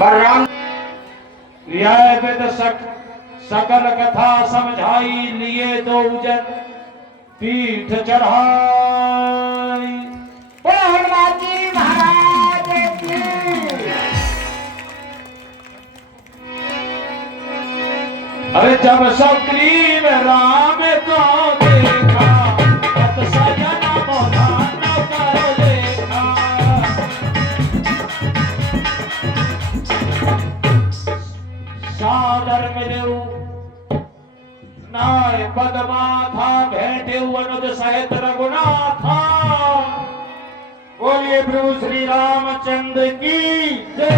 बलराम वेद सकल कथा समझाई, लिए दो उजन पीठ चढ़ाई। हनुमान जी महाराज की। अरे जब सुग्रीव राम को देखा, तत सजन मोहन कर लेखा। सादर मिलऊ नाय पदमाथा, भेंटे अनुज सहित रघुनाथा। बोलिए प्रभु श्री रामचंद्र की जय।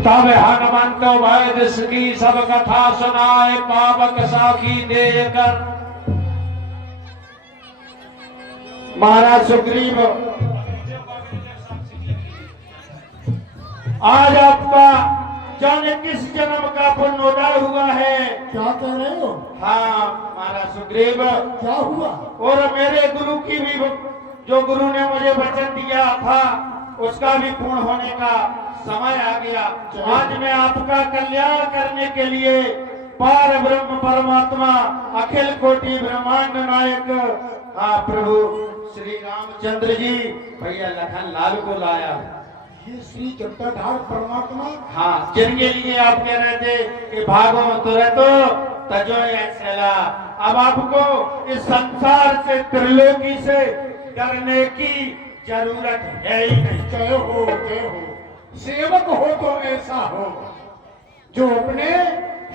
तब हनुमंत वैद की सब कथा सुनाए, पावक साखी दे कर। महाराज सुग्रीव, आज आपका जाने किस जन्म का पुण्योदय हुआ है। क्या कह रहे हो? हाँ महाराज सुग्रीव, क्या हुआ? और मेरे गुरु की भी, जो गुरु ने मुझे वचन दिया था, उसका भी पूर्ण होने का समय आ गया। आज मैं आपका कल्याण करने के लिए पार ब्रह्म परमात्मा अखिल कोटि ब्रह्मांड नायक प्रभु श्री रामचंद्र जी भैया लखन लाल को लाया। ये श्री जगताधार परमात्मा, हाँ, जिनके लिए आप कह रहे थे कि भागो तुरंतो तजो ऐसा, अब आपको इस संसार से, त्रिलोकी से डरने की जरूरत है ही नहीं। जय हो जय हो। सेवक हो तो ऐसा हो जो अपने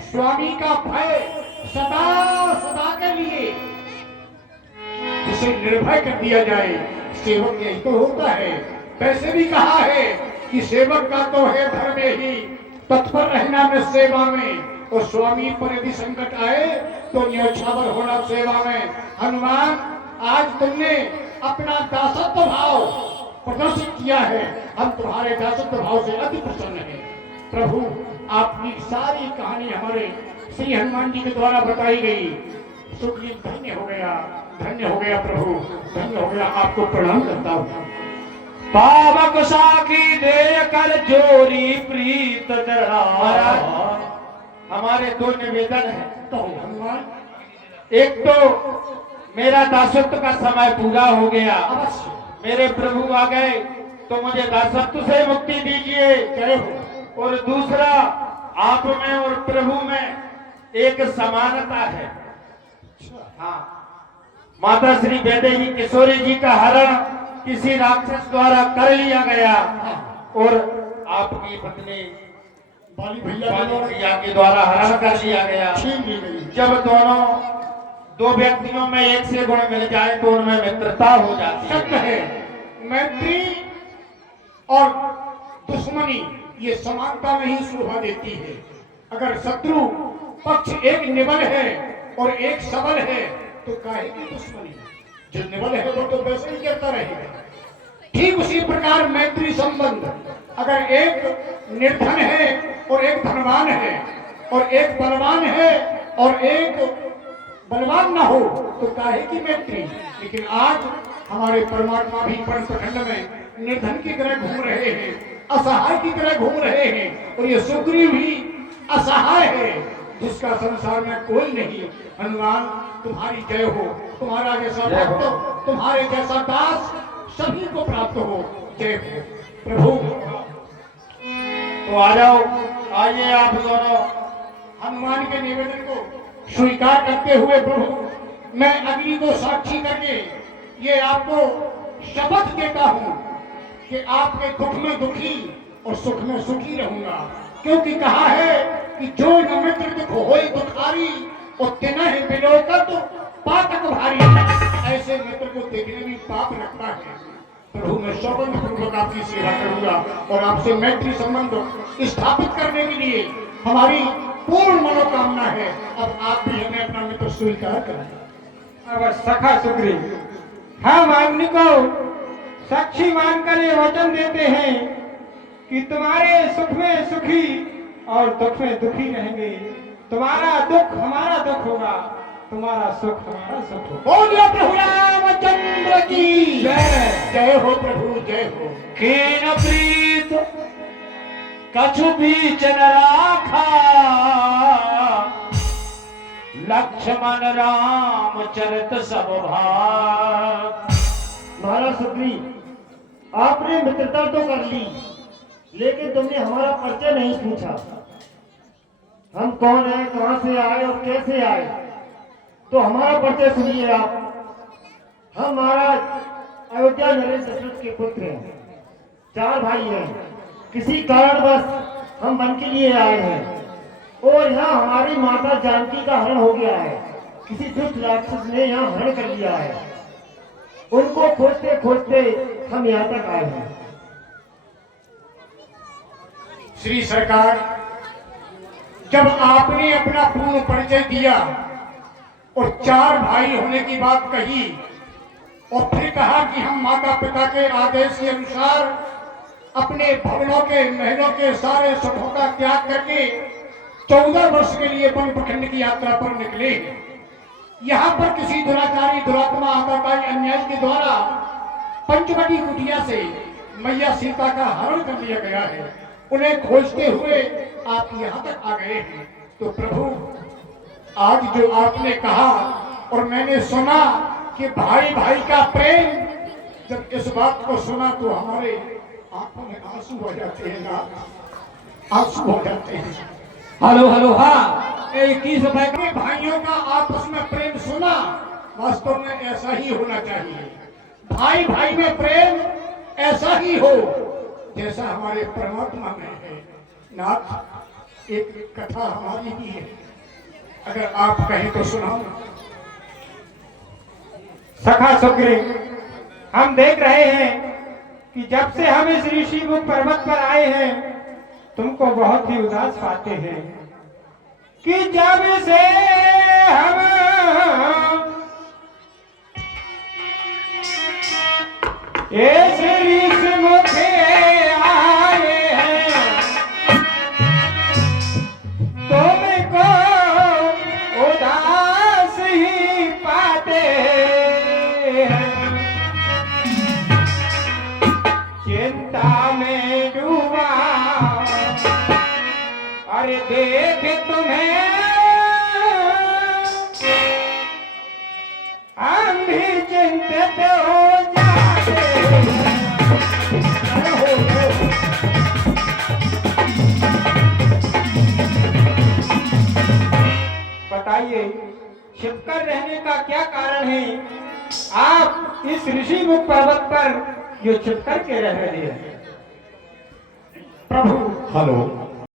स्वामी का भय सदा सदा के लिए जिसे निर्भय कर दिया जाए, सेवक यही तो होता है। वैसे भी कहा है कि सेवक का तो है धर्म ही, तत्पर रहना में सेवा में, और स्वामी पर यदि संकट आए तो न्यौछावर होना सेवा में। हनुमान, आज तुमने अपना दासत्व भाव प्रदर्शित किया है, हम तुम्हारे दासत्व भाव से अति प्रसन्न हैं। प्रभु, आपकी सारी कहानी हमारे श्री हनुमान जी के द्वारा बताई गई। सुग्रीव धन्य हो गया, धन्य हो गया प्रभु, धन्य हो गया। आपको प्रणाम करता हूँ। पावक साखी दे कर जोरी प्रीत दृढ़ा। हमारे दो निवेदन है। तो हनुमान, एक तो मेरा दासत्व का समय पूरा हो गया, अवश्य मेरे प्रभु आ गए, तो मुझे दासत्व से मुक्ति दीजिए। जय हो। और दूसरा, आप में और प्रभु में एक समानता है। हाँ, माता श्री वैदेही किशोरी जी का हरण किसी राक्षस द्वारा कर लिया गया, और आपकी पत्नी बाली भैया के द्वारा हरण कर लिया गया। छीन ली गई। जब दोनों दो व्यक्तियों में एक से गुण मिल जाए तो उनमें मित्रता हो जाती है। सत्य है, मैत्री और दुश्मनी ये समानता में ही शोभा देती है। अगर शत्रु पक्ष एक निबल है और एक सबल है तो काहे की दुश्मनी? जो निबल है वो तो वैसे ही करता रहेगा। ठीक उसी प्रकार मैत्री संबंध, अगर एक निर्धन है और एक धनवान है, और एक बलवान है और एक बलवान ना हो तो काहे की मैत्री? लेकिन आज हमारे परमात्मा भी परम प्रखंड में निर्धन की तरह घूम रहे हैं, असहाय की तरह घूम रहे हैं, और ये सुग्रीव भी असहाय है जिसका संसार में कोई नहीं। हनुमान, तुम्हारी जय हो, तुम्हारा जैसा भक्त, तुम्हारे जैसा दास सभी को प्राप्त हो। जय हो प्रभु। तो आ जाओ, आइए आप दोनों। हनुमान के निवेदन को स्वीकार करते हुए प्रभु, मैं अग्नि को साक्षी करके ये आपको शपथ देता हूँ कि आपके दुख में दुखी और सुख में सुखी रहूंगा। क्योंकि कहा है कि जो न मित्र दुख होई दुखारी, और तिनहि बिलोकत पातक भारी। ऐसे मित्र को देखने में पाप लगता है। प्रभु, मैं सौगंध पूर्वक आपकी सेवा करूंगा और आपसे मैत्री संबंध स्थापित करने के लिए हमारी पूर्ण मनोकामना है। अब आप भी हमें अपना मित्र स्वीकार करें। अब सखा सुग्रीव, हम अग्नि को साक्षी मानकर ये वचन देते हैं कि तुम्हारे सुख में सुखी और दुख में दुखी रहेंगे। तुम्हारा दुख हमारा दुख होगा, तुम्हारा सुख हमारा सुख होगा। बोलिए प्रभु रामचंद्र की जय। जय जय हो प्रभु जय हो। कीन प्रीत कछु बीच न राखा, लक्ष्मण राम चरित सब भाग। महाराज सुग्री, आपने मित्रता तो कर ली, लेकिन तुमने हमारा परिचय नहीं पूछा। हम कौन हैं, कहां से आए और कैसे आए, तो हमारा परिचय सुनिए आप। हम महाराज अयोध्या नरेंद्र दशरथ के पुत्र हैं, 4 भाई हैं। किसी कारणवश हम वन के लिए आए हैं और यहाँ हमारी माता जानकी का हरण हो गया है। किसी दुष्ट राक्षस ने यहाँ हरण कर लिया है। उनको खोजते खोजते हम यहाँ तक आए हैं। श्री सरकार, जब आपने अपना पूर्ण परिचय दिया और 4 भाई होने की बात कही और फिर कहा कि हम माता पिता के आदेश के अनुसार अपने भवनों के महलों के सारे सुखों का त्याग करके 14 वर्ष के लिए वन प्रखंड की यात्रा पर निकले। यहाँ पर किसी दुराचारी दुरात्मा आतताई अन्याय के द्वारा पंचवटी कुटिया से मैया सीता का हरण कर लिया गया है। उन्हें खोजते हुए आप यहाँ तक आ गए हैं। तो प्रभु, आज जो आपने कहा और मैंने सुना कि भाई भाई का प्रेम, जब इस बात को सुना तो हमारे आंखों में आंसू हो जाते हैं ना, आंसू हो जाते हैं। हेलो हेलो, हाँ, की सफाई अपने भाइयों का आपस में प्रेम सुना, वास्तव में ऐसा ही होना चाहिए। भाई भाई में प्रेम ऐसा ही हो जैसा हमारे परमात्मा में है। नाथ, एक कथा हमारी ही है, अगर आप कहें तो सुनाओ। सखा सुग्रीव, हम देख रहे हैं कि जब से हम इस ऋषिमुख पर्वत पर आए हैं, तुमको बहुत ही उदास पाते हैं कि जब से हम इस ऋषिमुख आए हैं, तुमको उदास ही पाते हैं। चिंता में डूबा अरे देख तुम्हें, हम भी चिंतित हो जाते बताइए, छिपकर रहने का क्या कारण है? आप इस ऋषिमुख पर्वत पर जो छिपकर के रह रहे हैं। प्रभु, हेलो,